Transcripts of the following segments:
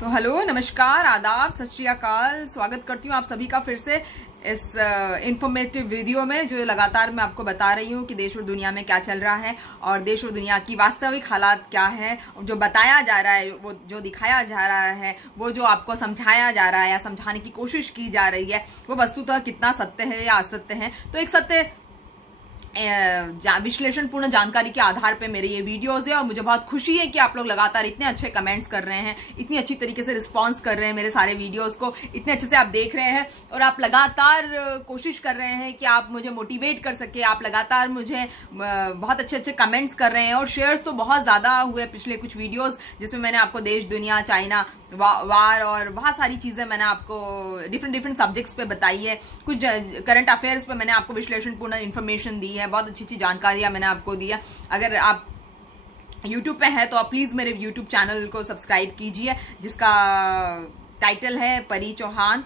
तो हेलो, नमस्कार, आदाब, सत श्री अकाल। स्वागत करती हूँ आप सभी का फिर से इस इंफॉर्मेटिव वीडियो में, जो लगातार मैं आपको बता रही हूँ कि देश और दुनिया में क्या चल रहा है और देश और दुनिया की वास्तविक हालात क्या है। जो बताया जा रहा है, वो जो दिखाया जा रहा है, वो जो आपको समझाया जा रहा है या समझाने की कोशिश की जा रही है, वो वस्तुतः कितना सत्य है या असत्य है। तो एक सत्य विश्लेषणपूर्ण जानकारी के आधार पे मेरे ये वीडियोस है और मुझे बहुत खुशी है कि आप लोग लगातार इतने अच्छे कमेंट्स कर रहे हैं, इतनी अच्छी तरीके से रिस्पांस कर रहे हैं, मेरे सारे वीडियोस को इतने अच्छे से आप देख रहे हैं और आप लगातार कोशिश कर रहे हैं कि आप मुझे मोटिवेट कर सके। आप लगातार मुझे बहुत अच्छे अच्छे कमेंट्स कर रहे हैं और शेयर्स तो बहुत ज़्यादा हुए पिछले कुछ वीडियोज़, जिसमें मैंने आपको देश, दुनिया, चाइना, वार और बहुत सारी चीज़ें मैंने आपको डिफरेंट सब्जेक्ट्स पे बताई है। कुछ करंट अफेयर्स पे मैंने आपको विश्लेषणपूर्ण इन्फॉर्मेशन दी है, बहुत अच्छी अच्छी जानकारियां मैंने आपको दी है। अगर आप YouTube पे है तो आप प्लीज़ मेरे YouTube चैनल को सब्सक्राइब कीजिए, जिसका टाइटल है परी चौहान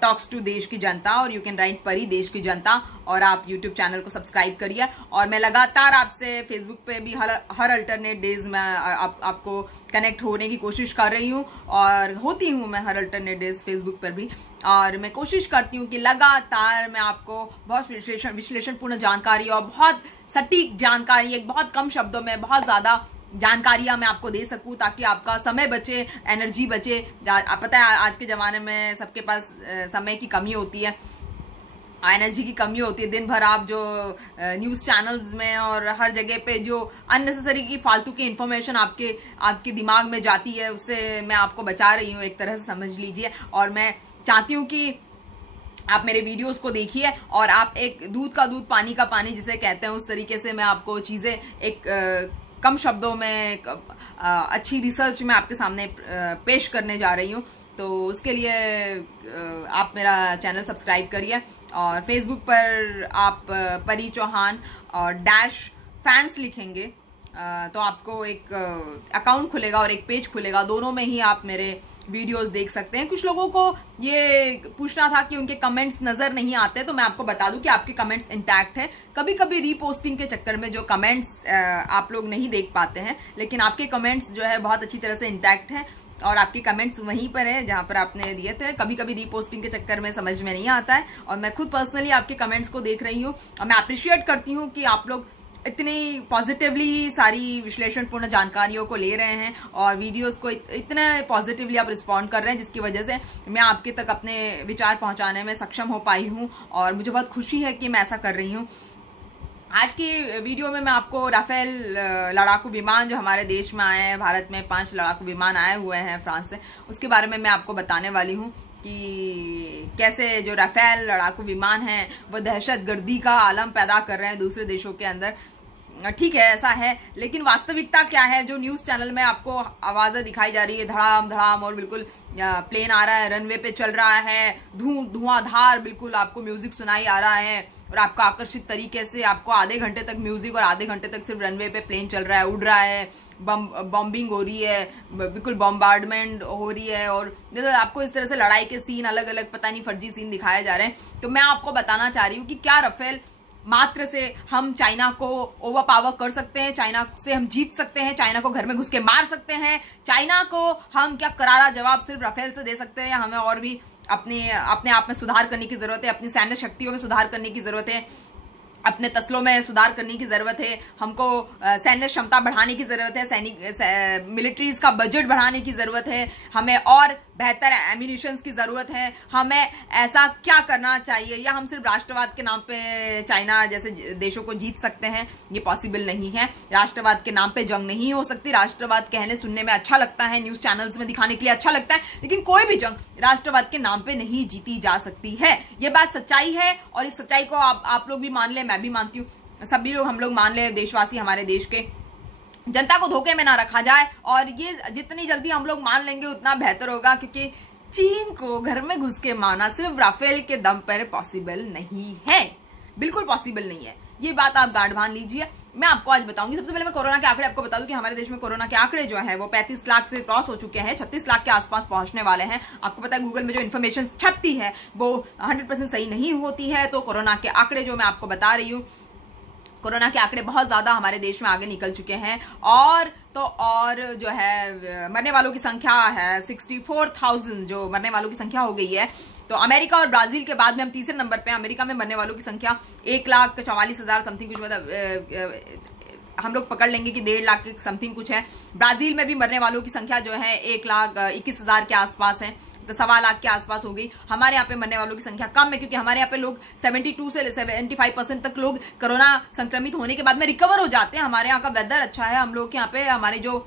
टॉक्स टू देश की जनता, और यू कैन राइट परी देश की जनता, और आप YouTube चैनल को सब्सक्राइब करिए। और मैं लगातार आपसे फेसबुक पे भी हर अल्टरनेट डेज में आपको कनेक्ट होने की कोशिश कर रही हूँ, और होती हूँ मैं हर अल्टरनेट डेज फेसबुक पर भी। और मैं कोशिश करती हूँ कि लगातार मैं आपको बहुत विश्लेषणपूर्ण जानकारी और बहुत सटीक जानकारी, एक बहुत कम शब्दों में बहुत ज़्यादा जानकारियां मैं आपको दे सकूं, ताकि आपका समय बचे, एनर्जी बचे। पता है आज के ज़माने में सबके पास समय की कमी होती है, एनर्जी की कमी होती है। दिन भर आप जो न्यूज़ चैनल्स में और हर जगह पे जो अननेसेसरी की फालतू की इन्फॉर्मेशन आपके दिमाग में जाती है, उससे मैं आपको बचा रही हूँ, एक तरह से समझ लीजिए। और मैं चाहती हूँ कि आप मेरे वीडियोस को देखिए और आप एक दूध का दूध, पानी का पानी जिसे कहते हैं, उस तरीके से मैं आपको चीज़ें एक कम शब्दों में अच्छी रिसर्च में आपके सामने पेश करने जा रही हूँ। तो उसके लिए आप मेरा चैनल सब्सक्राइब करिए, और फेसबुक पर आप परी चौहान और डैश फैंस लिखेंगे तो आपको एक अकाउंट खुलेगा और एक पेज खुलेगा, दोनों में ही आप मेरे वीडियोस देख सकते हैं। कुछ लोगों को ये पूछना था कि उनके कमेंट्स नज़र नहीं आते, तो मैं आपको बता दूं कि आपके कमेंट्स इंटैक्ट हैं। कभी कभी रीपोस्टिंग के चक्कर में जो कमेंट्स आप लोग नहीं देख पाते हैं, लेकिन आपके कमेंट्स जो है बहुत अच्छी तरह से इंटैक्ट हैं, और आपके कमेंट्स वहीं पर है जहां पर आपने दिए थे। कभी कभी रीपोस्टिंग के चक्कर में समझ में नहीं आता है, और मैं खुद पर्सनली आपके कमेंट्स को देख रही हूँ, और मैं अप्रिशिएट करती हूँ कि आप लोग इतनी पॉजिटिवली सारी विश्लेषणपूर्ण जानकारियों को ले रहे हैं और वीडियोस को इतने पॉजिटिवली आप रिस्पॉन्ड कर रहे हैं, जिसकी वजह से मैं आपके तक अपने विचार पहुंचाने में सक्षम हो पाई हूं, और मुझे बहुत खुशी है कि मैं ऐसा कर रही हूं। आज की वीडियो में मैं आपको राफेल लड़ाकू विमान जो हमारे देश में आए हैं, भारत में 5 लड़ाकू विमान आए हुए हैं फ्रांस से, उसके बारे में मैं आपको बताने वाली हूँ कि कैसे जो राफेल लड़ाकू विमान हैं वो दहशतगर्दी का आलम पैदा कर रहे हैं दूसरे देशों के अंदर। ठीक है, ऐसा है, लेकिन वास्तविकता क्या है? जो न्यूज़ चैनल में आपको आवाज़ें दिखाई जा रही है, धड़ाम धड़ाम, और बिल्कुल प्लेन आ रहा है, रनवे पे चल रहा है, धुआंधार, बिल्कुल आपको म्यूजिक सुनाई आ रहा है, और आपको आकर्षित तरीके से आपको आधे घंटे तक म्यूजिक और आधे घंटे तक सिर्फ रनवे पे प्लेन चल रहा है, उड़ रहा है, बॉम्बिंग हो रही है, बिल्कुल बॉम्बार्डमेंट हो रही है, और आपको इस तरह से लड़ाई के सीन अलग अलग पता नहीं फर्जी सीन दिखाए जा रहे हैं। तो मैं आपको बताना चाह रही हूँ कि क्या राफेल मात्र से हम चाइना को ओवर पावर कर सकते हैं, चाइना से हम जीत सकते हैं, चाइना को घर में घुस के मार सकते हैं, चाइना को हम क्या करारा जवाब सिर्फ राफेल से दे सकते हैं, या हमें और भी अपने आप में सुधार करने की जरूरत है, अपनी सैन्य शक्तियों में सुधार करने की जरूरत है, अपने तस्लों में सुधार करने की जरूरत है, हमको सैन्य क्षमता बढ़ाने की जरूरत है, मिलिट्रीज का बजट बढ़ाने की जरूरत है, हमें और बेहतर एम्यूनिशंस की जरूरत है। हमें ऐसा क्या करना चाहिए, या हम सिर्फ राष्ट्रवाद के नाम पे चाइना जैसे देशों को जीत सकते हैं? ये पॉसिबल नहीं है। राष्ट्रवाद के नाम पे जंग नहीं हो सकती। राष्ट्रवाद कहने सुनने में अच्छा लगता है, न्यूज चैनल्स में दिखाने के लिए अच्छा लगता है, लेकिन कोई भी जंग राष्ट्रवाद के नाम पे नहीं जीती जा सकती है। ये बात सच्चाई है, और इस सच्चाई को आप लोग भी मान ले, मैं भी मानती हूँ, सभी लोग, हम लोग मान ले, देशवासी, हमारे देश के जनता को धोखे में ना रखा जाए। और ये जितनी जल्दी हम लोग मान लेंगे उतना बेहतर होगा, क्योंकि चीन को घर में घुस के मारना सिर्फ राफेल के दम पर पॉसिबल नहीं है, बिल्कुल पॉसिबल नहीं है। ये बात आप गांठ बांध लीजिए। मैं आपको आज बताऊंगी, सबसे पहले मैं कोरोना के आंकड़े आपको बता दूं कि हमारे देश में कोरोना के आंकड़े जो है वो 35 लाख से क्रॉस हो चुके हैं, 36 लाख के आसपास पहुंचने वाले हैं। आपको पता है गूगल में जो इन्फॉर्मेशन छपती है वो 100% सही नहीं होती है। तो कोरोना के आंकड़े जो मैं आपको बता रही हूँ, कोरोना के आंकड़े बहुत ज्यादा हमारे देश में आगे निकल चुके हैं, और तो और जो है मरने वालों की संख्या है 64,000, जो मरने वालों की संख्या हो गई है। तो अमेरिका और ब्राजील के बाद में हम तीसरे नंबर पे। अमेरिका में मरने वालों की संख्या 1,44,000 समथिंग कुछ, मतलब हम लोग पकड़ लेंगे कि 1.5 लाख समथिंग कुछ है। ब्राजील में भी मरने वालों की संख्या जो है 1,21,000 के आसपास है, तो 1.25 लाख के आसपास हो गई। हमारे यहाँ पे मरने वालों की संख्या कम है, क्योंकि हमारे यहाँ पे लोग 72 से 75% तक लोग कोरोना संक्रमित होने के बाद में रिकवर हो जाते हैं। हमारे यहाँ का वेदर अच्छा है, हम लोग के यहाँ पे हमारे जो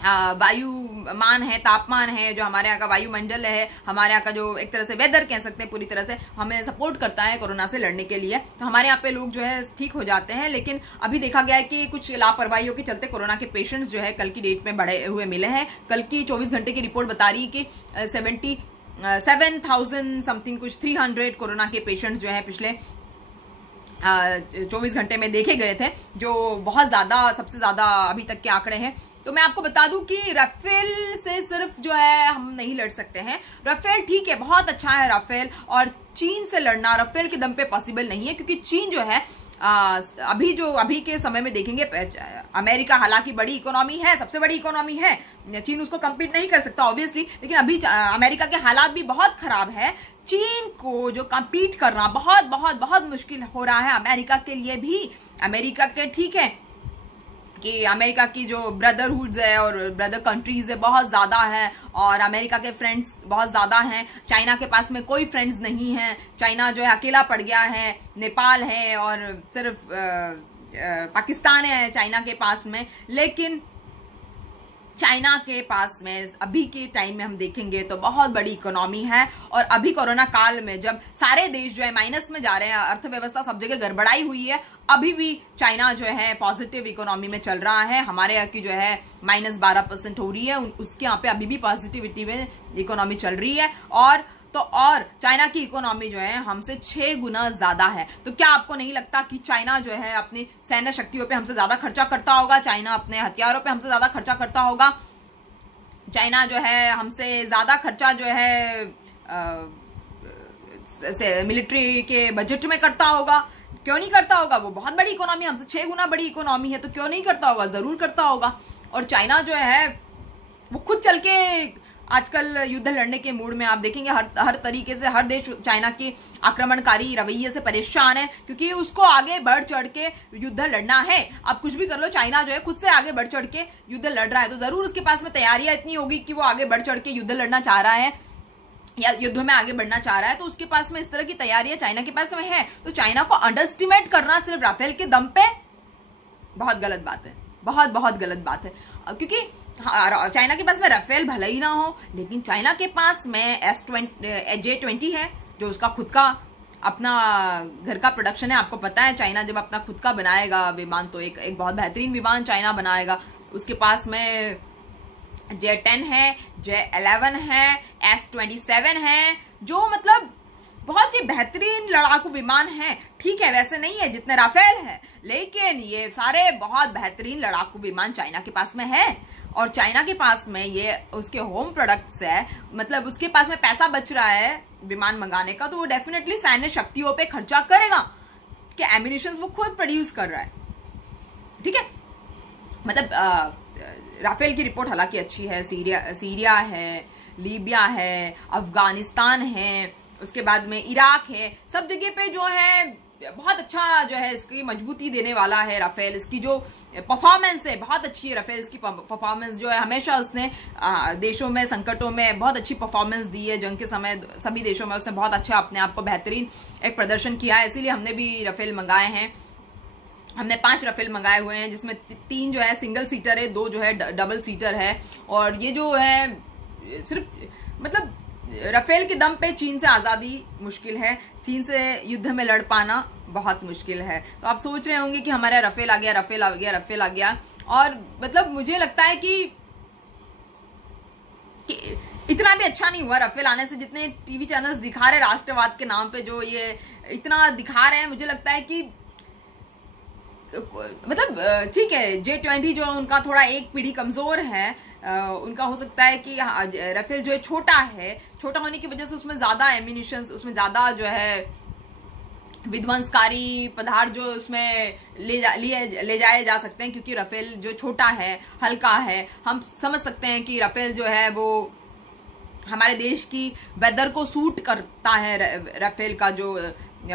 वायुमान है, तापमान है, जो हमारे यहाँ का वायुमंडल है, हमारे यहाँ का जो एक तरह से वेदर कह सकते हैं, पूरी तरह से हमें सपोर्ट करता है कोरोना से लड़ने के लिए। तो हमारे यहाँ पे लोग जो है ठीक हो जाते हैं। लेकिन अभी देखा गया है कि कुछ लापरवाहियों के चलते कोरोना के पेशेंट्स जो है कल की डेट में बढ़े हुए मिले हैं। कल की 24 घंटे की रिपोर्ट बता रही है कि 77,000 समथिंग कुछ 300 कोरोना के पेशेंट्स जो है पिछले 24 घंटे में देखे गए थे, जो बहुत ज्यादा, सबसे ज्यादा अभी तक के आंकड़े हैं। तो मैं आपको बता दूं कि राफेल से सिर्फ जो है हम नहीं लड़ सकते हैं। राफेल ठीक है, बहुत अच्छा है राफेल, और चीन से लड़ना राफेल के दम पे पॉसिबल नहीं है, क्योंकि चीन जो है अभी के समय में देखेंगे, अमेरिका हालांकि बड़ी इकोनॉमी है, सबसे बड़ी इकोनॉमी है, चीन उसको कम्पीट नहीं कर सकता ऑब्वियसली, लेकिन अभी अमेरिका के हालात भी बहुत खराब है। चीन को जो कम्पीट करना बहुत बहुत बहुत मुश्किल हो रहा है अमेरिका के लिए भी। अमेरिका के ठीक है कि अमेरिका की जो ब्रदरहुड्स है और ब्रदर कंट्रीज है बहुत ज़्यादा है, और अमेरिका के फ्रेंड्स बहुत ज़्यादा हैं। चाइना के पास में कोई फ्रेंड्स नहीं है, चाइना जो है अकेला पड़ गया है। नेपाल है और सिर्फ पाकिस्तान है चाइना के पास में। लेकिन चाइना के पास में अभी के टाइम में हम देखेंगे तो बहुत बड़ी इकोनॉमी है, और अभी कोरोना काल में जब सारे देश जो है माइनस में जा रहे हैं, अर्थव्यवस्था सब जगह गड़बड़ाई हुई है, अभी भी चाइना जो है पॉजिटिव इकोनॉमी में चल रहा है। हमारे यहाँ की जो है -12% हो रही है, उसके यहाँ पे अभी भी पॉजिटिविटी में इकोनॉमी चल रही है। और चाइना की इकोनॉमी जो है हमसे 6 गुना ज्यादा है। तो क्या आपको नहीं लगता कि चाइना जो है अपनी सैन्य शक्तियों पे हमसे ज्यादा खर्चा करता होगा? चाइना अपने हथियारों पे हमसे ज्यादा खर्चा करता होगा? चाइना जो है हमसे ज्यादा खर्चा जो है मिलिट्री के बजट में करता होगा? क्यों नहीं करता होगा? वो बहुत बड़ी इकोनॉमी, हमसे 6 गुना बड़ी इकोनॉमी है, तो क्यों नहीं करता होगा? जरूर करता होगा। और चाइना जो है वो खुद चल के आजकल युद्ध लड़ने के मूड में, आप देखेंगे हर तरीके से हर देश चाइना की आक्रमणकारी रवैये से परेशान है, क्योंकि उसको आगे बढ़ चढ़ के युद्ध लड़ना है। आप कुछ भी कर लो, चाइना जो है खुद से आगे बढ़ चढ़ के युद्ध लड़ रहा है, तो जरूर उसके पास में तैयारियां इतनी होगी कि वो आगे बढ़ चढ़ के युद्ध लड़ना चाह रहा है या युद्ध में आगे बढ़ना चाह रहा है। तो उसके पास में इस तरह की तैयारियां चाइना के पास में है। तो चाइना को अंडर एस्टिमेट करना सिर्फ राफेल के दम पे बहुत गलत बात है, बहुत बहुत गलत बात है। क्योंकि चाइना के पास में राफेल भले ही ना हो, लेकिन चाइना के पास में J-20 है, जो उसका खुद का अपना घर का प्रोडक्शन है। आपको पता है चाइना जब अपना खुद का बनाएगा विमान, तो एक बहुत बेहतरीन विमान चाइना बनाएगा। उसके पास में J-10 है, J-11 है, S-27 है, जो मतलब बहुत ही बेहतरीन लड़ाकू विमान है। ठीक है, वैसे नहीं है जितने राफेल है, लेकिन ये सारे बहुत बेहतरीन लड़ाकू विमान चाइना के पास में है। और चाइना के पास में ये उसके होम प्रोडक्ट्स है, मतलब उसके पास में पैसा बच रहा है विमान मंगाने का, तो वो डेफिनेटली सैन्य शक्तियों पे खर्चा करेगा कि एम्यूनिशंस वो खुद प्रोड्यूस कर रहा है। ठीक है, मतलब राफेल की रिपोर्ट हालांकि अच्छी है। सीरिया है, लीबिया है, अफगानिस्तान है, उसके बाद में इराक है, सब जगह पे जो है बहुत अच्छा जो है इसकी मजबूती देने वाला है राफेल। इसकी जो परफॉर्मेंस है बहुत अच्छी है। राफेल की परफॉर्मेंस जो है हमेशा उसने देशों में संकटों में बहुत अच्छी परफॉर्मेंस दी है। जंग के समय सभी देशों में उसने बहुत अच्छा अपने आप को बेहतरीन एक प्रदर्शन किया है, इसीलिए हमने भी राफेल मंगाए हैं। हमने 5 राफेल मंगाए हुए हैं, जिसमें 3 जो है सिंगल सीटर है, 2 जो है डबल सीटर है। और ये जो है सिर्फ मतलब राफेल के दम पे चीन से आज़ादी मुश्किल है, चीन से युद्ध में लड़ पाना बहुत मुश्किल है। तो आप सोच रहे होंगे कि हमारा राफेल आ गया, राफेल आ गया, राफेल आ गया। और मतलब मुझे लगता है कि इतना भी अच्छा नहीं हुआ राफेल आने से। जितने टीवी चैनल्स दिखा रहे राष्ट्रवाद के नाम पे जो ये इतना दिखा रहे हैं, मुझे लगता है कि मतलब ठीक है J-20 जो उनका थोड़ा एक पीढ़ी कमजोर है, उनका हो सकता है कि राफेल जो है छोटा है, छोटा होने की वजह से उसमें ज्यादा एम्यूनिशंस, उसमें ज्यादा जो है विध्वंसकारी पदार्थ जो उसमें ले जाए जा सकते हैं, क्योंकि राफेल जो छोटा है, हल्का है। हम समझ सकते हैं कि राफेल जो है वो हमारे देश की वेदर को सूट करता है। राफेल का जो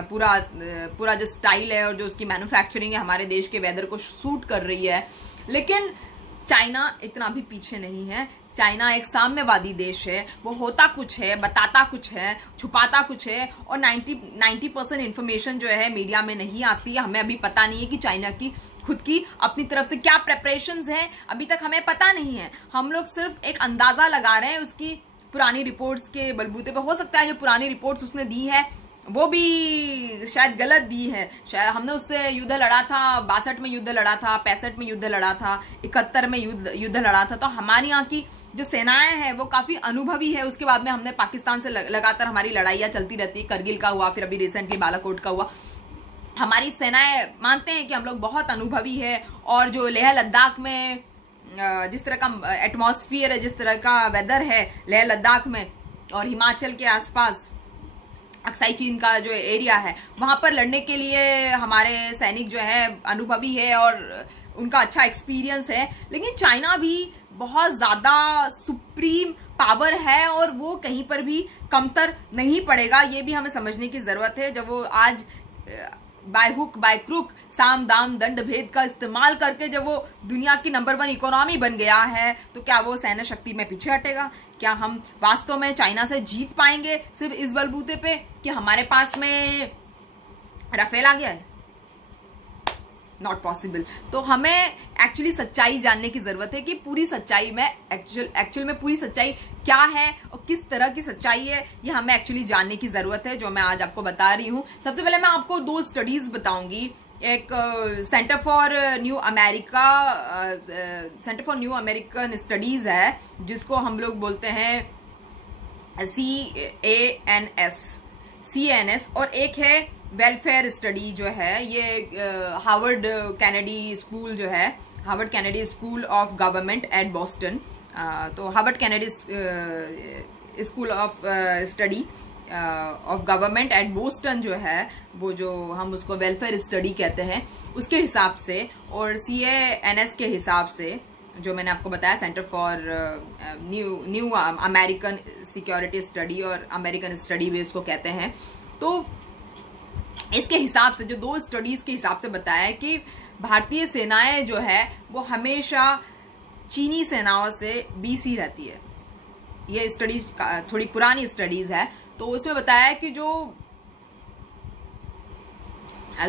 पूरा जो स्टाइल है और जो उसकी मैन्युफैक्चरिंग है हमारे देश के वेदर को सूट कर रही है। लेकिन चाइना इतना भी पीछे नहीं है। चाइना एक साम्यवादी देश है, वो होता कुछ है, बताता कुछ है, छुपाता कुछ है, और 90% इन्फॉर्मेशन जो है मीडिया में नहीं आती है। हमें अभी पता नहीं है कि चाइना की खुद की अपनी तरफ से क्या प्रेपरेशंस हैं, अभी तक हमें पता नहीं है। हम लोग सिर्फ एक अंदाजा लगा रहे हैं उसकी पुरानी रिपोर्ट्स के बलबूते पे। हो सकता है जो पुरानी रिपोर्ट्स उसने दी है वो भी शायद गलत दी है। शायद हमने उससे युद्ध लड़ा था, 62 में युद्ध लड़ा था, 65 में युद्ध लड़ा था, 71 में युद्ध लड़ा था। तो हमारी यहाँ की जो सेनाएं हैं वो काफी अनुभवी है। उसके बाद में हमने पाकिस्तान से लगातार हमारी लड़ाइयाँ चलती रहती है। करगिल का हुआ, फिर अभी रिसेंटली बालाकोट का हुआ। हमारी सेनाएं मानते हैं कि हम लोग बहुत अनुभवी है। और जो लेह लद्दाख में जिस तरह का एटमॉस्फियर है, जिस तरह का वेदर है लेह लद्दाख में और हिमाचल के आसपास अक्साई चीन का जो एरिया है, वहां पर लड़ने के लिए हमारे सैनिक जो है अनुभवी है और उनका अच्छा एक्सपीरियंस है। लेकिन चाइना भी बहुत ज्यादा सुप्रीम पावर है और वो कहीं पर भी कमतर नहीं पड़ेगा, ये भी हमें समझने की जरूरत है। जब वो आज बाय हुक बाय क्रुक, साम दाम दंड भेद का इस्तेमाल करके जब वो दुनिया की नंबर 1 इकोनॉमी बन गया है, तो क्या वो सैन्य शक्ति में पीछे हटेगा? क्या हम वास्तव में चाइना से जीत पाएंगे सिर्फ इस बलबूते पे कि हमारे पास में राफेल आ गया है? Not possible. तो हमें एक्चुअली सच्चाई जानने की जरूरत है कि पूरी सच्चाई में एक्चुअल में पूरी सच्चाई क्या है और किस तरह की सच्चाई है, ये हमें एक्चुअली जानने की जरूरत है, जो मैं आज आपको बता रही हूँ। सबसे पहले मैं आपको 2 स्टडीज बताऊंगी। एक centre for new American studies है, जिसको हम लोग बोलते हैं CANS, और एक है वेलफेयर स्टडी जो है, ये हार्वर्ड कैनेडी स्कूल जो है, Harvard Kennedy school of government at Boston. तो Harvard Kennedy school of study of government at Boston जो है, वो जो हम उसको वेलफेयर स्टडी कहते हैं, उसके हिसाब से, और CANS के हिसाब से, जो मैंने आपको बताया centre for new American security study और अमेरिकन स्टडी भी इसको कहते हैं। तो इसके हिसाब से, जो 2 स्टडीज के हिसाब से बताया है कि भारतीय सेनाएं जो है वो हमेशा चीनी सेनाओं से BC रहती है। ये स्टडीज थोड़ी पुरानी स्टडीज है। तो उसमें बताया है कि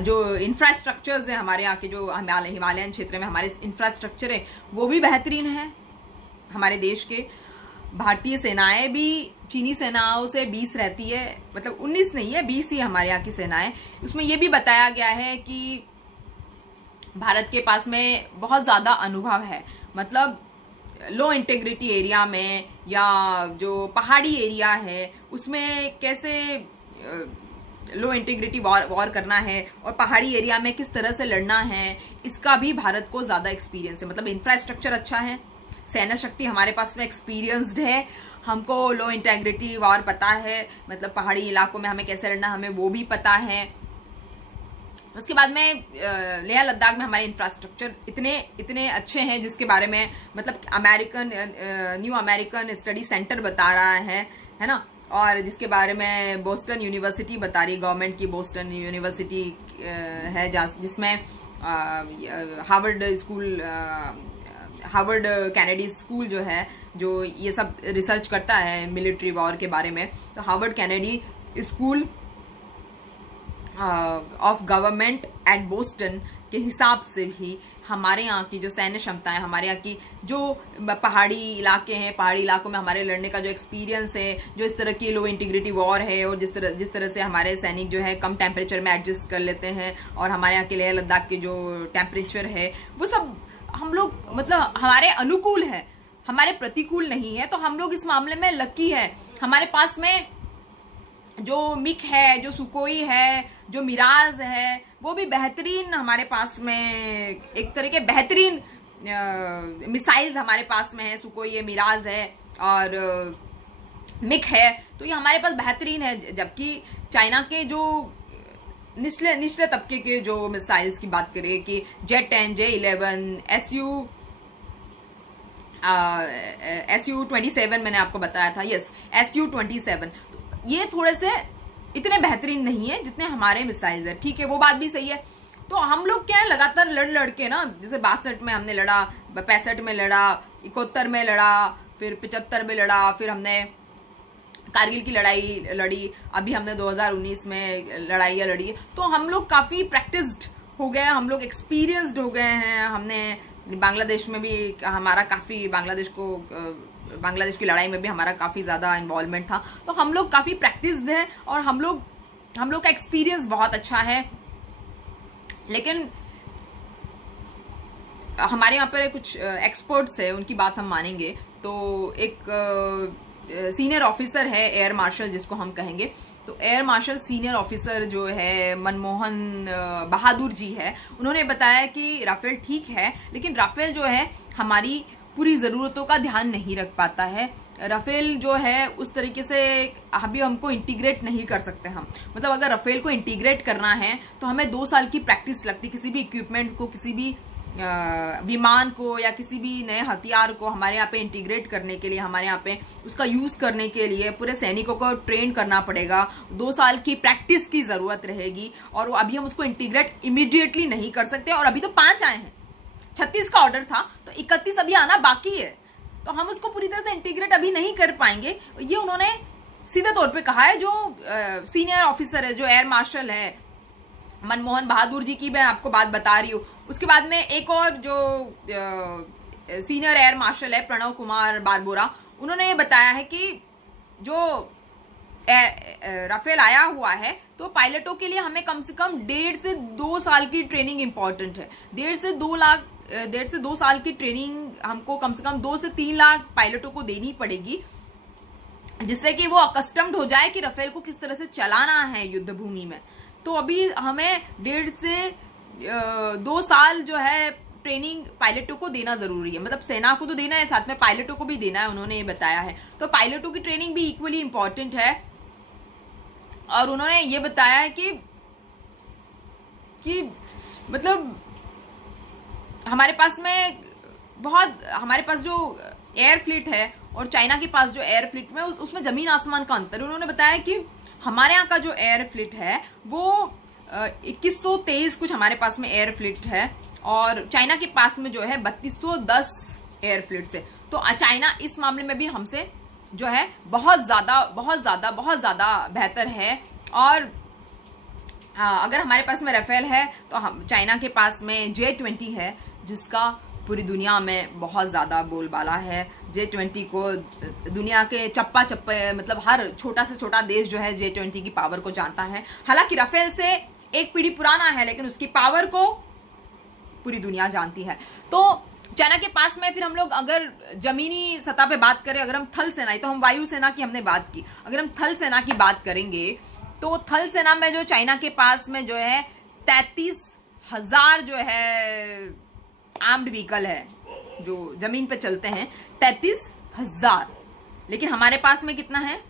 जो इंफ्रास्ट्रक्चर्स है हमारे यहाँ के, जो हिमालयन क्षेत्र में हमारे इंफ्रास्ट्रक्चर है वो भी बेहतरीन है हमारे देश के। भारतीय सेनाएं भी चीनी सेनाओं से 20 रहती है, मतलब 19 नहीं है, 20 ही हमारे यहाँ की सेनाएं। उसमें यह भी बताया गया है कि भारत के पास में बहुत ज्यादा अनुभव है, मतलब लो इंटेग्रिटी एरिया में या जो पहाड़ी एरिया है उसमें कैसे लो इंटेग्रिटी वॉर करना है और पहाड़ी एरिया में किस तरह से लड़ना है, इसका भी भारत को ज्यादा एक्सपीरियंस है। मतलब इंफ्रास्ट्रक्चर अच्छा है, सैन्य शक्ति हमारे पास में एक्सपीरियंस्ड है, हमको लो इंटेग्रिटी वॉर पता है, मतलब पहाड़ी इलाकों में हमें कैसे लड़ना हमें वो भी पता है। उसके बाद में लेह लद्दाख में हमारे इंफ्रास्ट्रक्चर इतने अच्छे हैं, जिसके बारे में मतलब न्यू अमेरिकन स्टडी सेंटर बता रहा है ना, और जिसके बारे में बोस्टन यूनिवर्सिटी बता रही है, गवर्नमेंट की बोस्टन यूनिवर्सिटी है, जिसमें हार्वर्ड कैनेडी स्कूल जो है, जो ये सब रिसर्च करता है मिलिट्री वॉर के बारे में। तो Harvard Kennedy school of government at Boston के हिसाब से भी हमारे यहाँ की जो सैन्य क्षमता है, हमारे यहाँ की जो पहाड़ी इलाके हैं, पहाड़ी इलाकों में हमारे लड़ने का जो एक्सपीरियंस है, जो इस तरह की लो इंटीग्रिटी वॉर है, और जिस तरह से हमारे सैनिक जो है कम टेम्परेचर में एडजस्ट कर लेते हैं, और हमारे यहाँ के लेह लद्दाख के जो टेम्परेचर है वो सब हम लोग मतलब हमारे अनुकूल है, हमारे प्रतिकूल नहीं है। तो हम लोग इस मामले में लकी है। हमारे पास में जो मिग है, जो सुकोई है, जो मिराज है, वो भी बेहतरीन हमारे पास में, एक तरह के बेहतरीन मिसाइल्स हमारे पास में है। सुकोई है, मिराज है और मिग है, तो ये हमारे पास बेहतरीन है। जबकि चाइना के जो निचले तबके के जो मिसाइल्स की बात करें कि जेट 10, J-11, SU-27 मैंने आपको बताया था, यस SU-27, ये थोड़े से इतने बेहतरीन नहीं है जितने हमारे मिसाइल्स है। ठीक है, वो बात भी सही है। तो हम लोग क्या है, लगातार लड़ के ना, जैसे 62 में हमने लड़ा, 65 में लड़ा, 71 में लड़ा, फिर 75 में लड़ा, फिर हमने कारगिल की लड़ाई लड़ी, अभी हमने 2019 में लड़ाइयाँ लड़ी। तो हम लोग काफ़ी प्रैक्टिस्ड हो गए, हम लोग एक्सपीरियंस्ड हो गए हैं। हमने बांग्लादेश में भी हमारा काफ़ी, बांग्लादेश की लड़ाई में भी हमारा काफ़ी ज़्यादा इन्वॉल्वमेंट था। तो हम लोग काफ़ी प्रैक्टिस्ड हैं और हम लोग का एक्सपीरियंस बहुत अच्छा है। लेकिन हमारे यहाँ पर कुछ एक्सपर्ट्स है, उनकी बात हम मानेंगे तो एक सीनियर ऑफिसर है एयर मार्शल जिसको हम कहेंगे, तो एयर मार्शल सीनियर ऑफिसर जो है मनमोहन बहादुर जी है, उन्होंने बताया कि राफेल ठीक है, लेकिन राफेल जो है हमारी पूरी ज़रूरतों का ध्यान नहीं रख पाता है। राफेल जो है उस तरीके से अभी हमको इंटीग्रेट नहीं कर सकते हम, मतलब अगर राफेल को इंटीग्रेट करना है तो हमें 2 साल की प्रैक्टिस लगती, किसी भी इक्विपमेंट को, किसी भी विमान को या किसी भी नए हथियार को हमारे यहाँ पे इंटीग्रेट करने के लिए, हमारे यहाँ पे उसका यूज करने के लिए पूरे सैनिकों को ट्रेन करना पड़ेगा। 2 साल की प्रैक्टिस की जरूरत रहेगी और अभी हम उसको इंटीग्रेट इमीडिएटली नहीं कर सकते। और अभी तो 5 आए हैं, 36 का ऑर्डर था तो 31 अभी आना बाकी है, तो हम उसको पूरी तरह से इंटीग्रेट अभी नहीं कर पाएंगे। ये उन्होंने सीधे तौर पे कहा है। जो सीनियर ऑफिसर है, जो एयर मार्शल है मनमोहन बहादुर जी की मैं आपको बात बता रही हूँ। उसके बाद में एक और जो सीनियर एयर मार्शल है प्रणव कुमार बारबोरा, उन्होंने ये बताया है कि जो राफेल आया हुआ है तो पायलटों के लिए हमें कम से कम 1.5 से 2 साल की ट्रेनिंग इंपॉर्टेंट है। 1.5 से 2 साल की ट्रेनिंग हमको कम से कम 2 से 3 लाख पायलटों को देनी पड़ेगी, जिससे कि वो अकस्टम्ड हो जाए कि राफेल को किस तरह से चलाना है युद्ध भूमि में। तो अभी हमें 1.5 से 2 साल जो है ट्रेनिंग पायलटों को देना जरूरी है, मतलब सेना को तो देना है, साथ में पायलटों को भी देना है, उन्होंने ये बताया है। तो पायलटों की ट्रेनिंग भी इक्वली इंपॉर्टेंट है। और उन्होंने ये बताया है कि मतलब हमारे पास जो एयर फ्लीट है और चाइना के पास जो एयर फ्लीट में उसमें जमीन आसमान का अंतर है। उन्होंने बताया कि हमारे यहाँ का जो एयर फ्लीट है वो 2123 कुछ हमारे पास में एयर फ्लीट है और चाइना के पास में जो है 3210 एयर फ्लीट है। तो चाइना इस मामले में भी हमसे जो है बहुत ज्यादा बेहतर है। और अगर हमारे पास में राफेल है तो हम चाइना के पास में J-20 है, जिसका पूरी दुनिया में बहुत ज़्यादा बोलबाला है। J-20 को दुनिया के चप्पा चप्पे, मतलब हर छोटा से छोटा देश जो है J-20 की पावर को जानता है। हालांकि राफेल से एक पीढ़ी पुराना है, लेकिन उसकी पावर को पूरी दुनिया जानती है। तो चाइना के पास में फिर हम लोग अगर जमीनी सतह पे बात करें, अगर हम थल सेना, तो हम वायु सेना की हमने बात की, अगर हम थल सेना की बात करेंगे तो थल सेना में जो चाइना के पास में जो है 33,000 जो है आर्म्ड व्हीकल है जो जमीन पे चलते हैं, 33,000। लेकिन हमारे पास में कितना है?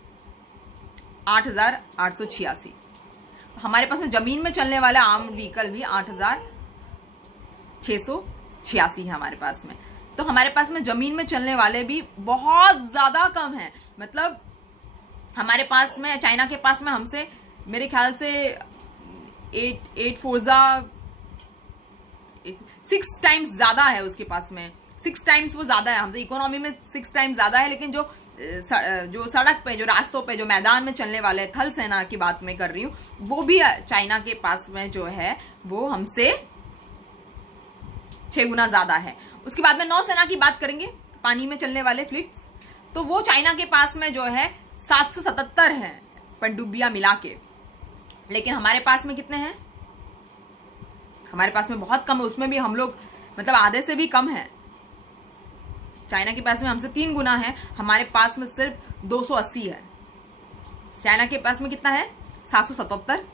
8,886। हमारे पास में जमीन में चलने वाला आर्म्ड व्हीकल भी 8,686 है हमारे पास में। तो हमारे पास में जमीन में चलने वाले भी बहुत ज्यादा कम है। मतलब हमारे पास में, चाइना के पास में हमसे मेरे ख्याल से 6 टाइम्स ज्यादा है उसके पास में, 6 टाइम्स वो ज्यादा है हमसे, इकोनॉमी में 6 टाइम्स ज्यादा है। लेकिन जो सड़क पे, जो रास्तों पे, जो मैदान में चलने वाले थल सेना की बात मैं कर रही हूँ, वो भी चाइना के पास में जो है वो हमसे 6 गुना ज्यादा है। उसके बाद में नौसेना की बात करेंगे, पानी में चलने वाले फ्लीट्स, तो वो चाइना के पास में जो है 777 है पनडुब्बियां मिला के। लेकिन हमारे पास में कितने हैं? हमारे पास में बहुत कम है, उसमें भी हम लोग मतलब आधे से भी कम है। चाइना के पास में हमसे 3 गुना है, हमारे पास में सिर्फ 280 है। चाइना के पास में कितना है? 777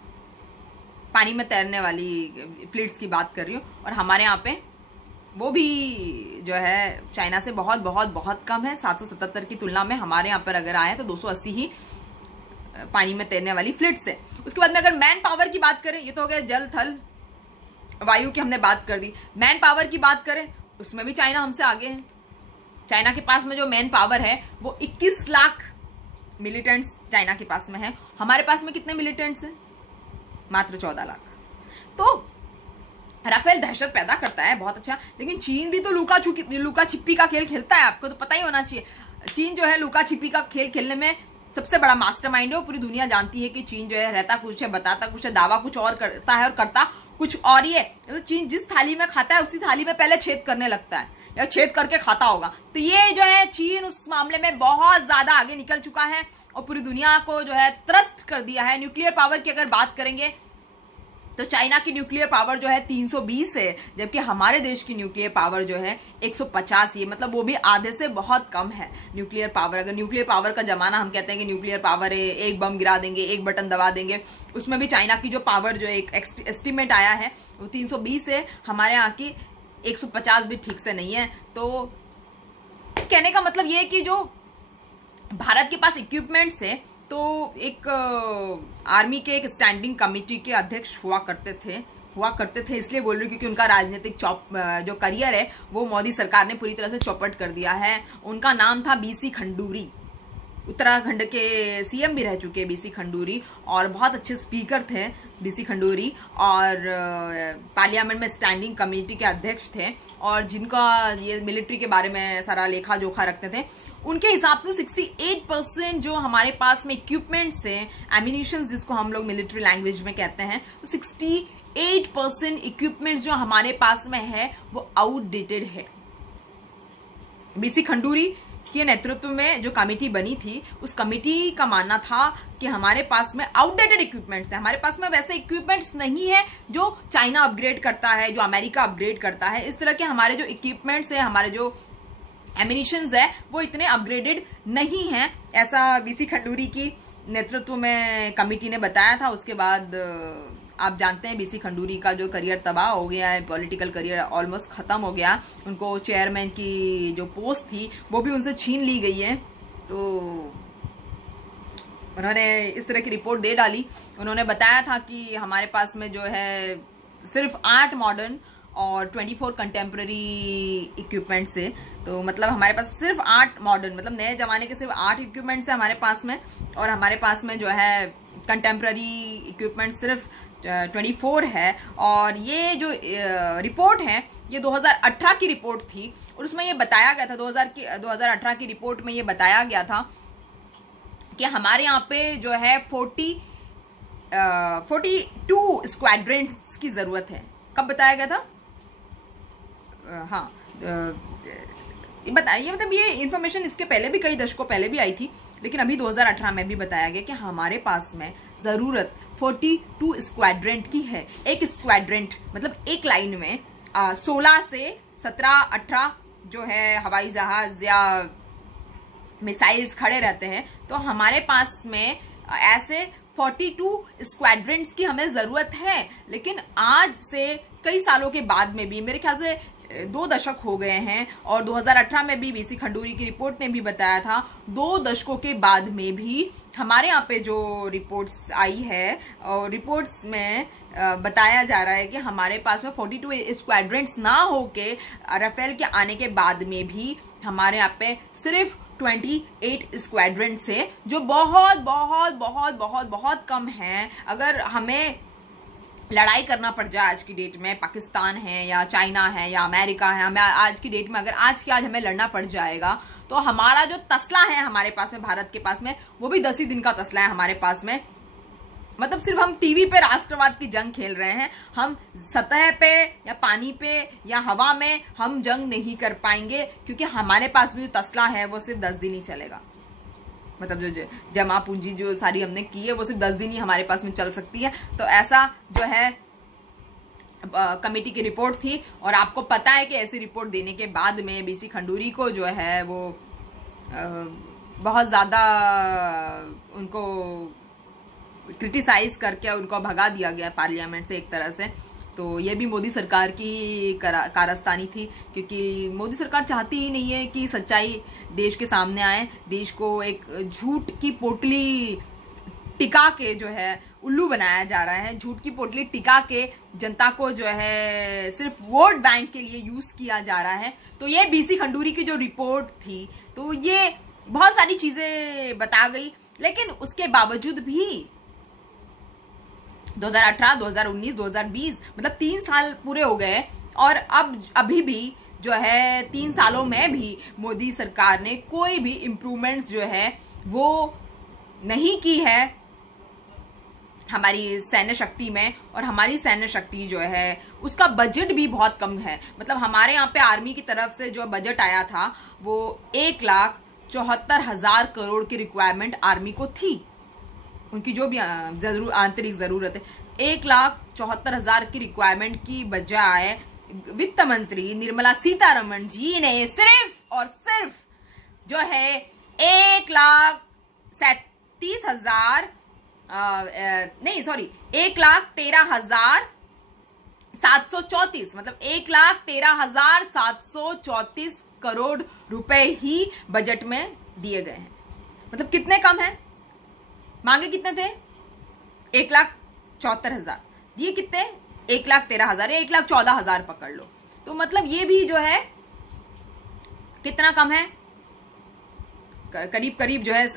पानी में तैरने वाली फ्लीट्स की बात कर रही हूँ। और हमारे यहाँ पे वो भी जो है चाइना से बहुत बहुत बहुत कम है। 777 की तुलना में हमारे यहाँ पर अगर आए तो 280 ही पानी में तैरने वाली फ्लीट से। उसके बाद में अगर मैन पावर की बात करें, ये तो हो गया जल थल वायु की हमने बात कर दी। मैन पावर की बात करें, उसमें भी चाइना हमसे आगे है। चाइना के पास में जो मैन पावर है वो 21 लाख मिलिटेंट्स चाइना के पास में है। हमारे पास में कितने मिलिटेंट्स हैं? मात्र 14 लाख। तो राफेल दहशत पैदा करता है, बहुत अच्छा, लेकिन चीन भी तो लुका छिपी का खेल खेलता है, आपको तो पता ही होना चाहिए। चीन जो है लुका छिपी का खेल खेलने में सबसे बड़ा मास्टरमाइंड है। वो पूरी दुनिया जानती है कि चीन जो है रहता कुछ है, बताता कुछ है, दावा कुछ और करता है और करता कुछ और ही है। तो चीन जिस थाली में खाता है उसी थाली में पहले छेद करने लगता है या छेद करके खाता होगा। तो ये जो है चीन उस मामले में बहुत ज्यादा आगे निकल चुका है और पूरी दुनिया को जो है त्रस्त कर दिया है। न्यूक्लियर पावर की अगर बात करेंगे तो चाइना की न्यूक्लियर पावर जो है 320 है, जबकि हमारे देश की न्यूक्लियर पावर जो है 150 है। मतलब वो भी आधे से बहुत कम है न्यूक्लियर पावर। अगर न्यूक्लियर पावर का जमाना हम कहते हैं कि न्यूक्लियर पावर है, एक बम गिरा देंगे, एक बटन दबा देंगे, उसमें भी चाइना की जो पावर जो एक एस्टिमेट आया है वो 320 है। हमारे यहाँ की 150 भी ठीक से नहीं है। तो कहने का मतलब ये है कि जो भारत के पास इक्विपमेंट्स है, तो एक आर्मी के एक स्टैंडिंग कमेटी के अध्यक्ष हुआ करते थे इसलिए बोल रही हूँ क्योंकि उनका राजनीतिक जो करियर है वो मोदी सरकार ने पूरी तरह से चौपट कर दिया है। उनका नाम था बीसी खंडूरी। उत्तराखंड के सीएम भी रह चुके हैं बीसी खंडूरी और बहुत अच्छे स्पीकर थे बीसी खंडूरी और पार्लियामेंट में स्टैंडिंग कमेटी के अध्यक्ष थे और जिनका ये मिलिट्री के बारे में सारा लेखा जोखा रखते थे। उनके हिसाब से 68% जो हमारे पास में इक्विपमेंट्स हैं, एम्यूनिशन जिसको हम लोग मिलिट्री लैंग्वेज में कहते हैं, तो 68% इक्विपमेंट्स जो हमारे पास में है वो आउटडेटेड है। बीसी खंडूरी के नेतृत्व में जो कमेटी बनी थी उस कमेटी का मानना था कि हमारे पास में आउटडेटेड इक्विपमेंट्स है। हमारे पास में वैसे इक्विपमेंट्स नहीं है जो चाइना अपग्रेड करता है, जो अमेरिका अपग्रेड करता है। इस तरह के हमारे जो इक्विपमेंट्स है, हमारे जो एमिनिशंस है वो इतने अपग्रेडेड नहीं है, ऐसा बीसी खंडूरी की नेतृत्व में कमेटी ने बताया था। उसके बाद आप जानते हैं बीसी खंडूरी का जो करियर तबाह हो गया है, पॉलिटिकल करियर ऑलमोस्ट खत्म हो गया। उनको चेयरमैन की जो पोस्ट थी वो भी उनसे छीन ली गई है। तो उन्होंने इस तरह की रिपोर्ट दे डाली। उन्होंने बताया था कि हमारे पास में जो है सिर्फ 8 मॉडर्न और 24 कंटेम्प्रेरी इक्विपमेंट्स है। तो मतलब हमारे पास सिर्फ 8 मॉडर्न, मतलब नए जमाने के सिर्फ 8 इक्विपमेंट्स है हमारे पास में, और हमारे पास में जो है कंटेम्प्रेरी इक्विपमेंट सिर्फ 24 है। और ये जो रिपोर्ट है ये 2018 की रिपोर्ट थी और उसमें ये बताया गया था 2018 की रिपोर्ट में ये बताया गया था कि हमारे यहाँ पे जो है 42 स्क्वाड्रन्स की जरूरत है। कब बताया गया था? हाँ, बताइए, मतलब ये इन्फॉर्मेशन इसके पहले भी कई दशकों पहले भी आई थी, लेकिन अभी 2018 में भी बताया गया कि हमारे पास में जरूरत 42 स्क्वाड्रेंट की है। एक स्क्वाड्रेंट मतलब एक लाइन में 16 से 17-18 जो है हवाई जहाज या मिसाइल्स खड़े रहते हैं। तो हमारे पास में ऐसे 42 स्क्वाड्रेंट्स की हमें जरूरत है। लेकिन आज से कई सालों के बाद में भी, मेरे ख्याल से 2 दशक हो गए हैं, और 2018 में भी बीसी खंडूरी की रिपोर्ट ने भी बताया था 2 दशकों के बाद में भी हमारे यहाँ पे जो रिपोर्ट्स आई है और रिपोर्ट्स में बताया जा रहा है कि हमारे पास में 42 स्क्वाड्रेंट्स ना होके राफेल के आने के बाद में भी हमारे यहाँ पे सिर्फ 28 स्क्वाड्रेंट्स है, जो बहुत बहुत बहुत बहुत बहुत कम है। अगर हमें लड़ाई करना पड़ जाए आज की डेट में, पाकिस्तान है या चाइना है या अमेरिका है, हमें आज की डेट में अगर आज हमें लड़ना पड़ जाएगा तो हमारा जो तसला है हमारे पास में, भारत के पास में, वो भी 10 ही दिन का तसला है हमारे पास में। मतलब सिर्फ हम टीवी पे राष्ट्रवाद की जंग खेल रहे हैं, हम सतह पे या पानी पे या हवा में हम जंग नहीं कर पाएंगे, क्योंकि हमारे पास भी जो तसला है वो सिर्फ 10 दिन ही चलेगा। मतलब जो जमा पूंजी जो सारी हमने की है वो सिर्फ 10 दिन ही हमारे पास में चल सकती है। तो ऐसा जो है कमेटी की रिपोर्ट थी, और आपको पता है कि ऐसी रिपोर्ट देने के बाद में बीसी खंडूरी को जो है वो बहुत ज़्यादा उनको क्रिटिसाइज करके उनको भगा दिया गया पार्लियामेंट से एक तरह से। तो ये भी मोदी सरकार की कारस्तानी थी, क्योंकि मोदी सरकार चाहती ही नहीं है कि सच्चाई देश के सामने आए, देश को एक झूठ की पोटली टिका के जो है उल्लू बनाया जा रहा है, झूठ की पोटली टिका के जनता को जो है सिर्फ वोट बैंक के लिए यूज किया जा रहा है। तो ये बीसी खंडूरी की जो रिपोर्ट थी तो ये बहुत सारी चीजें बता गई, लेकिन उसके बावजूद भी 2018, 2019, 2020 मतलब 3 साल पूरे हो गए और अभी भी जो है 3 सालों में भी मोदी सरकार ने कोई भी इम्प्रूवमेंट जो है वो नहीं की है हमारी सैन्य शक्ति में। और हमारी सैन्य शक्ति जो है उसका बजट भी बहुत कम है। मतलब हमारे यहाँ पे आर्मी की तरफ से जो बजट आया था वो 1,74,000 करोड़ की रिक्वायरमेंट आर्मी को थी, उनकी जो भी आंतरिक जरूरत है 1,74,000 की रिक्वायरमेंट की बजाय वित्त मंत्री निर्मला सीतारमण जी ने सिर्फ और सिर्फ जो है 1,13,734 मतलब 1,13,734 करोड़ रुपए ही बजट में दिए गए हैं। मतलब कितने कम है? मांगे कितने थे? 1,74,000, दिए कितने? 1,13,000 या 1,14,000 पकड़ लो। तो मतलब ये भी जो है कितना कम है, करीब करीब जो है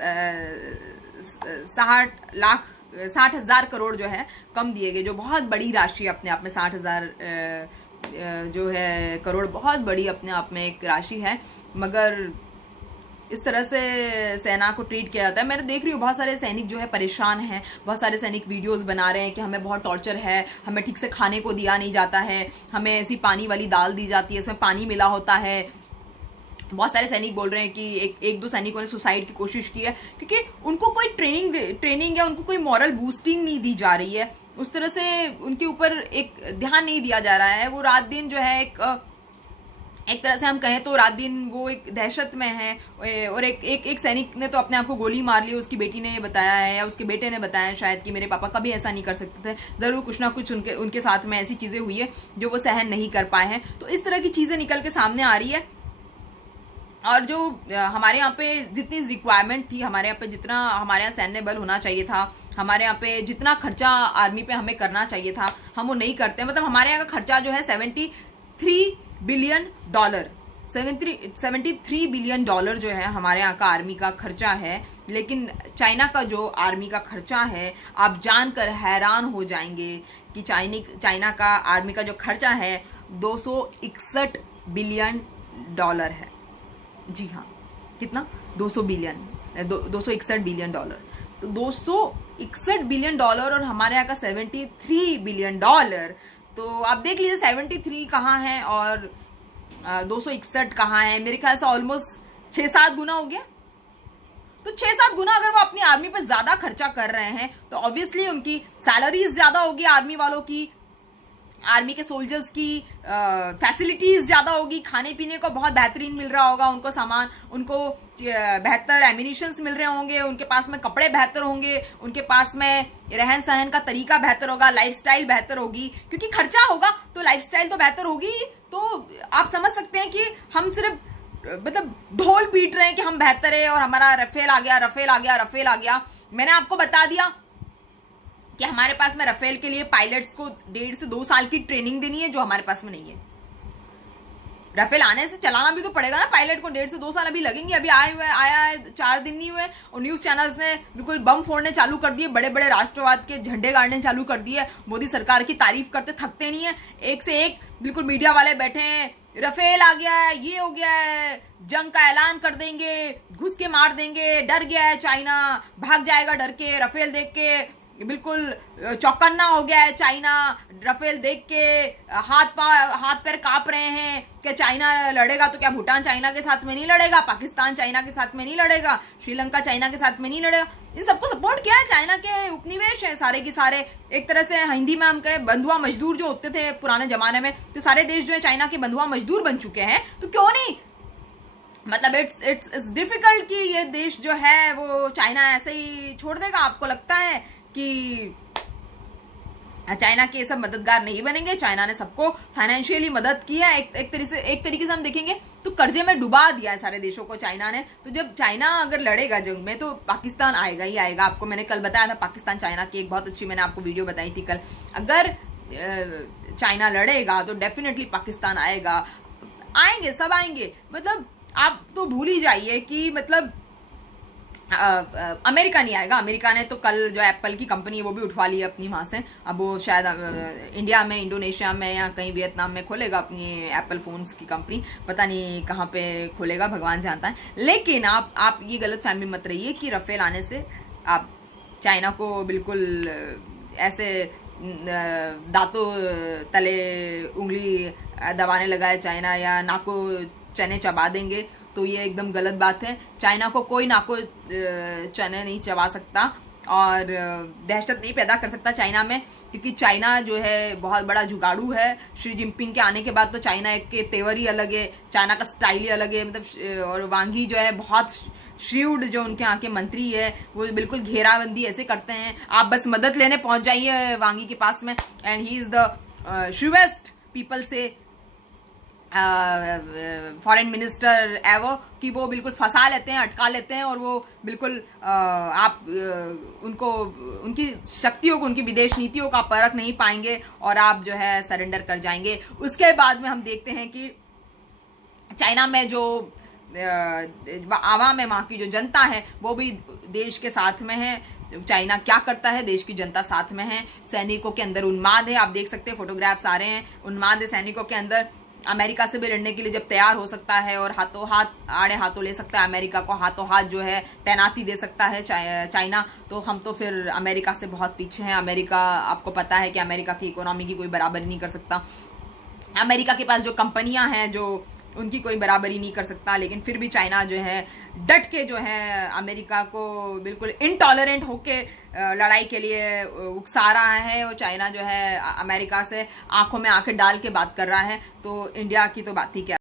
60,000 करोड़ जो है कम दिए गए, जो बहुत बड़ी राशि अपने आप में 60,000 जो है करोड़ बहुत बड़ी अपने आप में एक राशि है। मगर इस तरह से सेना को ट्रीट किया जाता है। मैं देख रही हूँ बहुत सारे सैनिक जो है परेशान हैं, बहुत सारे सैनिक वीडियोस बना रहे हैं कि हमें बहुत टॉर्चर है, हमें ठीक से खाने को दिया नहीं जाता है, हमें ऐसी पानी वाली दाल दी जाती है, इसमें पानी मिला होता है। बहुत सारे सैनिक बोल रहे हैं कि एक दो सैनिकों ने सुसाइड की कोशिश की है क्योंकि उनको कोई ट्रेनिंग या उनको कोई मॉरल बूस्टिंग नहीं दी जा रही है, उस तरह से उनके ऊपर एक ध्यान नहीं दिया जा रहा है। वो रात दिन जो है एक तरह से हम कहें तो रात दिन वो एक दहशत में है। और एक सैनिक ने तो अपने आप को गोली मार ली, उसकी बेटी ने बताया है या उसके बेटे ने बताया है शायद कि मेरे पापा कभी ऐसा नहीं कर सकते थे, जरूर कुछ ना कुछ उनके साथ में ऐसी चीजें हुई है जो वो सहन नहीं कर पाए हैं। तो इस तरह की चीजें निकल के सामने आ रही है। और जो हमारे यहाँ पे जितनी रिक्वायरमेंट थी, हमारे यहाँ पे जितना हमारे यहाँ सैन्य बल होना चाहिए था, हमारे यहाँ पे जितना खर्चा आर्मी पे हमें करना चाहिए था, हम वो नहीं करते। मतलब हमारे यहाँ का खर्चा जो है $73 बिलियन, 73 बिलियन डॉलर जो है हमारे यहाँ का आर्मी का खर्चा है। लेकिन चाइना का जो आर्मी का खर्चा है, आप जानकर हैरान हो जाएंगे कि चाइना का आर्मी का जो खर्चा है 261 बिलियन डॉलर है। जी हाँ, कितना? 261 बिलियन डॉलर। तो 261 बिलियन डॉलर और हमारे यहाँ का 73 बिलियन डॉलर। तो आप देख लीजिए 73 कहाँ है और 261 कहाँ है। मेरे ख्याल से ऑलमोस्ट 6-7 गुना हो गया। तो 6-7 गुना अगर वो अपनी आर्मी पर ज्यादा खर्चा कर रहे हैं तो ऑब्वियसली उनकी सैलरीज ज्यादा होगी, आर्मी वालों की, आर्मी के सोल्जर्स की फैसिलिटीज ज्यादा होगी, खाने पीने को बहुत बेहतरीन मिल रहा होगा उनको सामान, उनको बेहतर एमिनिशंस मिल रहे होंगे, उनके पास में कपड़े बेहतर होंगे, उनके पास में रहन सहन का तरीका बेहतर होगा, लाइफस्टाइल बेहतर होगी। क्योंकि खर्चा होगा तो लाइफस्टाइल तो बेहतर होगी। तो आप समझ सकते हैं कि हम सिर्फ मतलब ढोल पीट रहे हैं कि हम बेहतर है और हमारा रफेल आ गया, रफेल आ गया, रफेल आ गया। मैंने आपको बता दिया कि हमारे पास में रफेल के लिए पायलट्स को 1.5 से 2 साल की ट्रेनिंग देनी है, जो हमारे पास में नहीं है। रफेल आने से चलाना भी तो पड़ेगा ना पायलट को, 1.5 से 2 साल अभी लगेंगे। अभी आया है 4 दिन नहीं हुए और न्यूज चैनल्स ने बिल्कुल बम फोड़ने चालू कर दिए, बड़े बड़े राष्ट्रवाद के झंडे गाड़ने चालू कर दिए, मोदी सरकार की तारीफ करते थकते नहीं है। एक से एक बिल्कुल मीडिया वाले बैठे हैं, रफेल आ गया है, ये हो गया है, जंग का ऐलान कर देंगे, घुस के मार देंगे, डर गया है चाइना, भाग जाएगा डर के, रफेल देख के बिल्कुल चौकन्ना हो गया है चाइना, रफेल देख के हाथ पैर कांप रहे हैं कि चाइना लड़ेगा तो क्या भूटान चाइना के साथ में नहीं लड़ेगा, पाकिस्तान चाइना के साथ में नहीं लड़ेगा, श्रीलंका चाइना के साथ में नहीं लड़ेगा। इन सबको सपोर्ट किया है, चाइना के उपनिवेश है सारे के सारे। एक तरह से हिंदी में हम कहे बंधुआ मजदूर जो होते थे पुराने जमाने में, तो सारे देश जो है चाइना के बंधुआ मजदूर बन चुके हैं। तो क्यों नहीं, मतलब इट्स डिफिकल्ट कि ये देश जो है वो चाइना ऐसे ही छोड़ देगा। आपको लगता है कि चाइना के ये सब मददगार नहीं बनेंगे। चाइना ने सबको फाइनेंशियली मदद की है, एक तरीके से हम देखेंगे तो कर्जे में डुबा दिया है सारे देशों को चाइना ने। तो जब चाइना अगर लड़ेगा जंग में तो पाकिस्तान आएगा ही आएगा। आपको मैंने कल बताया था पाकिस्तान चाइना की एक बहुत अच्छी मैंने आपको वीडियो बताई थी कल। अगर चाइना लड़ेगा तो डेफिनेटली पाकिस्तान आएगा, आएंगे सब आएंगे। मतलब आप तो भूल ही जाइए कि मतलब अमेरिका नहीं आएगा। अमेरिका ने तो कल जो एप्पल की कंपनी है वो भी उठवा ली है अपनी वहां से। अब वो शायद इंडिया में, इंडोनेशिया में या कहीं वियतनाम में खोलेगा अपनी एप्पल फोन्स की कंपनी, पता नहीं कहाँ पे खोलेगा, भगवान जानता है। लेकिन आप ये गलत फहमी मत रहिए कि राफेल आने से आप चाइना को बिल्कुल ऐसे दांतों तले उंगली दबाने लगाए चाइना या नाको चने चबा देंगे, तो ये एकदम गलत बात है। चाइना को कोई नाको चने नहीं चबा सकता और दहशत नहीं पैदा कर सकता चाइना में, क्योंकि चाइना जो है बहुत बड़ा जुगाड़ू है। शी जिनपिंग के आने के बाद तो चाइना के तेवर ही अलग है, चाइना का स्टाइल ही अलग है। मतलब और वांग ही जो है बहुत श्रीउड, जो उनके यहाँ के मंत्री है वो बिल्कुल घेराबंदी ऐसे करते हैं, आप बस मदद लेने पहुंच जाइए वांगी के पास में। एंड ही इज द श्रीवेस्ट पीपल से फॉरेन मिनिस्टर एवो कि वो बिल्कुल फंसा लेते हैं, अटका लेते हैं और वो बिल्कुल आप उनको, उनकी शक्तियों को, उनकी विदेश नीतियों का परख नहीं पाएंगे और आप जो है सरेंडर कर जाएंगे। उसके बाद में हम देखते हैं कि चाइना में जो आवाम है, वहाँ की जो जनता है वो भी देश के साथ में है। चाइना क्या करता है, देश की जनता साथ में है। सैनिकों के अंदर उन्माद है, आप देख सकते हैं फोटोग्राफ्स आ रहे हैं, उन्माद है सैनिकों के अंदर। अमेरिका से भी लड़ने के लिए जब तैयार हो सकता है और हाथों हाथ आड़े हाथों ले सकता है, अमेरिका को हाथों हाथ जो है तैनाती दे सकता है चाइना, तो हम तो फिर अमेरिका से बहुत पीछे हैं। अमेरिका, आपको पता है कि अमेरिका की इकोनॉमी की कोई बराबरी नहीं कर सकता। अमेरिका के पास जो कंपनियां हैं जो उनकी कोई बराबरी नहीं कर सकता। लेकिन फिर भी चाइना जो है डट के जो है अमेरिका को बिल्कुल इनटॉलरेंट होके लड़ाई के लिए उकसा रहा है। और चाइना जो है अमेरिका से आंखों में आंखें डाल के बात कर रहा है, तो इंडिया की तो बात ही क्या।